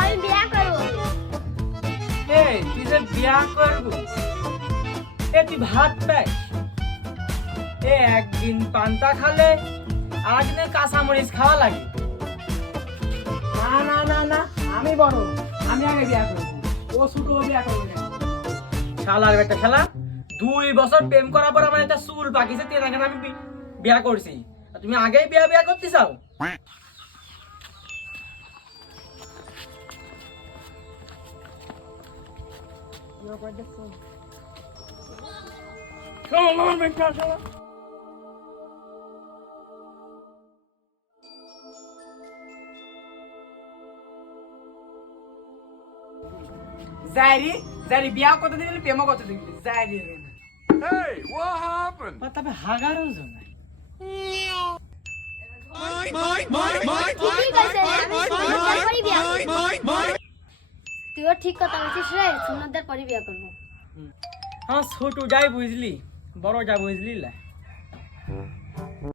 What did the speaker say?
আমি বিয়া করব। এই তুই যে বিয়া করবি তুই ভাত পাইস একদিন পান্তা খালে আর দিনে কাঁচামরিচ খাওয়া লাগে। না না না না, আমি বড়, আমি আগে বিয়া করবো। ও ছোট, ও বিয়া করবে না। শালার একটা খেলা 2 বছর প্রেম করার পর আমার একটা চুল পাকিছে তুই দেখেন আমি বিয়া করছি আর তুমি আগেই বিয়া করতে চাও। যাইরি যাইরি, বিয়া কত দিবি, প্রেম কত দিবি, যাইরি রে না। Hey, what happened? তবে হাগারও জমায় ঠিকই কইছে, আমি সুন্দর পরি বিয়া করব। তুইও ঠিক কথা বলছিস রে, সুন্দর পরি বিয়া করব। আমার ছোট যাই বুঝলি বড় যা বুঝলি লা।